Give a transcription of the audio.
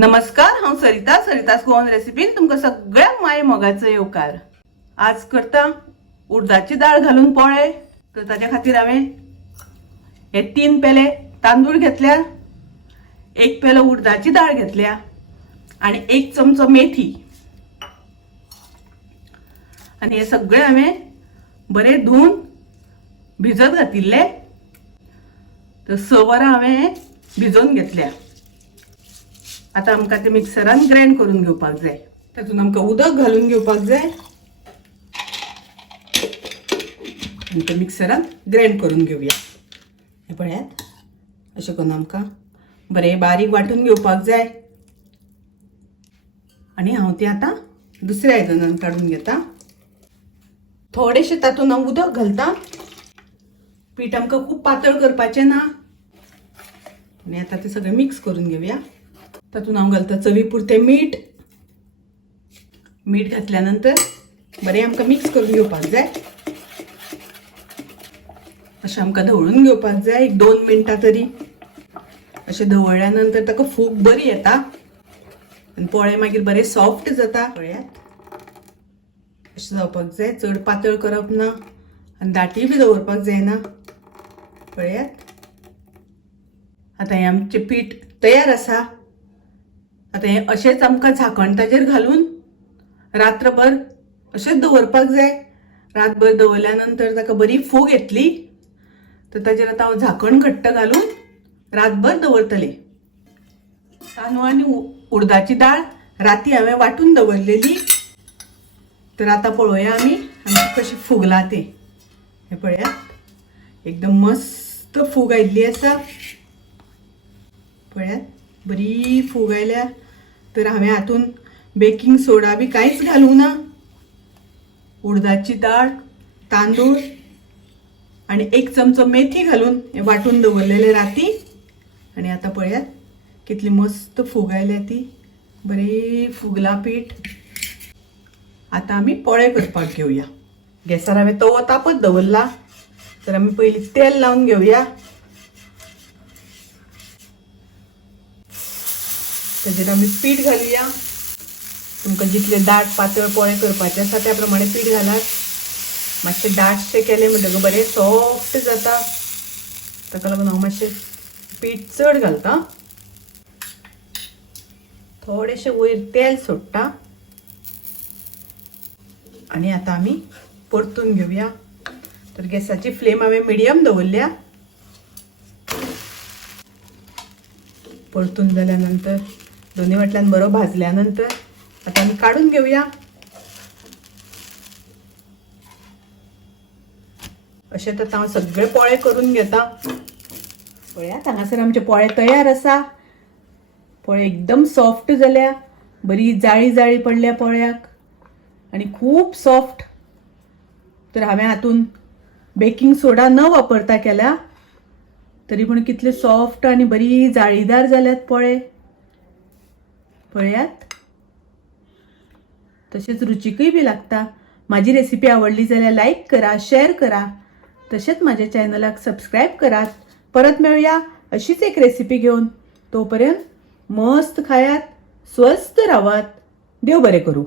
नमस्कार, हांव सरितास गोवन रेसिपीन तुमकां सगळ्यांक माये मोगाचो येवकार। आज करता उडदाची डाळ घालून पोळे। तर ताच्या खातीर हांवें हे 3 पेले तांदूळ घेतल्या, 1 पेलो उडदाची डाळ घेतल्या आणि 1 चमचो मेथी। आणि हे सगळे हांवें बरे धुवन भिजत घातिल्ले। तर 6 वरां हांवें भिजोवन घेतल्या। आता आमकां ते मिक्सरान ग्राइंड करून घेवपाक जाय। तातूंत आमकां उदक घालून घेवपाक जाय आनी ते मिक्सरान ग्राइंड करून घेवया। हे पळयात, अशें करून आमकां बरें बारीक वांटून घेवपाक जाय। आनी हांव ती आतां दुसऱ्या आयदनान काडून घेता। थोडेशें तातूंत हांव उदक घालता। पीठ आमकां खूब पातळ करपाचें ना। आनी आतां ते सगळें मिक्स करून घेवया। तातूंत हांव घालता चवी पुरतें मीठ। मीठ घातल्या नंतर बरें आमकां मिक्स करून घेवपाक जाय। अशें आमकां धवळून घेवपाक जाय 1-2 मिनटां तरी। अशें धवळ्या नंतर ताका फूग बरी येता आनी पोळे मागीर बरें सॉफ्ट जाता। पळयात, अशें जावपाक जाय, चड पातळ करप ना आनी दाटी बी दवरपाक जायना। पळयात, आतां हें आमचें पीठ तयार आसा। आता हे अशेंच आमकां झाकण ताजेर घालून रात्रभर अशेंच दवरपाक जाय। रातभर दवरल्या नंतर ताका बरी फूग येतली। तर ताजेर आतां हांव झाकण घट्ट घालून रातभर दवरतलें। तांदूळ आनी उडदाची डाळ राती हांवें वांटून दवरलेली। तर आतां पळोवया आमी कशी फुगला ते। हे पळयात, एकदम मस्त फूग आयिल्ली आसा। पळयात, बरी फूग आयल्या। तर हांवें हातून बेकिंग सोडा बी कांयच घालूंक ना। उडदाची डाळ, तांदूळ आणि 1 चमचो मेथी घालून हे वांटून दवरलेले राती। आणि आतां पळयात कितली मस्त फूग आयल्या ती। बरी फुगला पीठ। आतां आमी पोळे करपाक घेवया। गॅसार हांवें तवो तापत दवरला। तर आमी पयलीं तेल लावन घेवया। ताजेर आमी पीठ घालुया। तुमकां जितले दाट पातळ पोळे करपाचे आसा त्या प्रमाणे पीठ घालात। मातशे दाटशे केले म्हणटकीर बरें सॉफ्ट जाता। ताका लागून हांव मातशें पीठ चड घालता। थोडेशें वयर तेल सोडटा आनी आतां आमी परतून घेवया। तर गॅसाची फ्लेम हांवें मिडियम दवरल्या। परतून जाल्या नंतर दोन्ही वाटल्यान बरो भाजल्या नंतर आता आमी काढून घेवया। अशें तर हांव सगळे पोळे करून घेता। पळयात, हांगासर आमचे पोळे तयार आसा। पोळे एकदम सॉफ्ट जाल्या, बरी जाळी जाळी पडल्या पोळ्याक आनी खूब सॉफ्ट। तर हांवें हातून बेकिंग सोडा न वापरता केल्या, तरी पूण कितले सॉफ्ट आनी बरी जाळीदार जाल्यात पोळे। पळयात, तशेंच रुचीकय बी लागता। माझी रेसिपी आवडली जाल्यार लाईक करा, शेअर करा, तशेंच माझ्या चॅनलाक सबस्क्राईब करात। परत मेळुया अशीच एक रेसिपी घेऊन। तोपर्यंत मस्त खायात, स्वस्थ रावात। देव बरें करूं।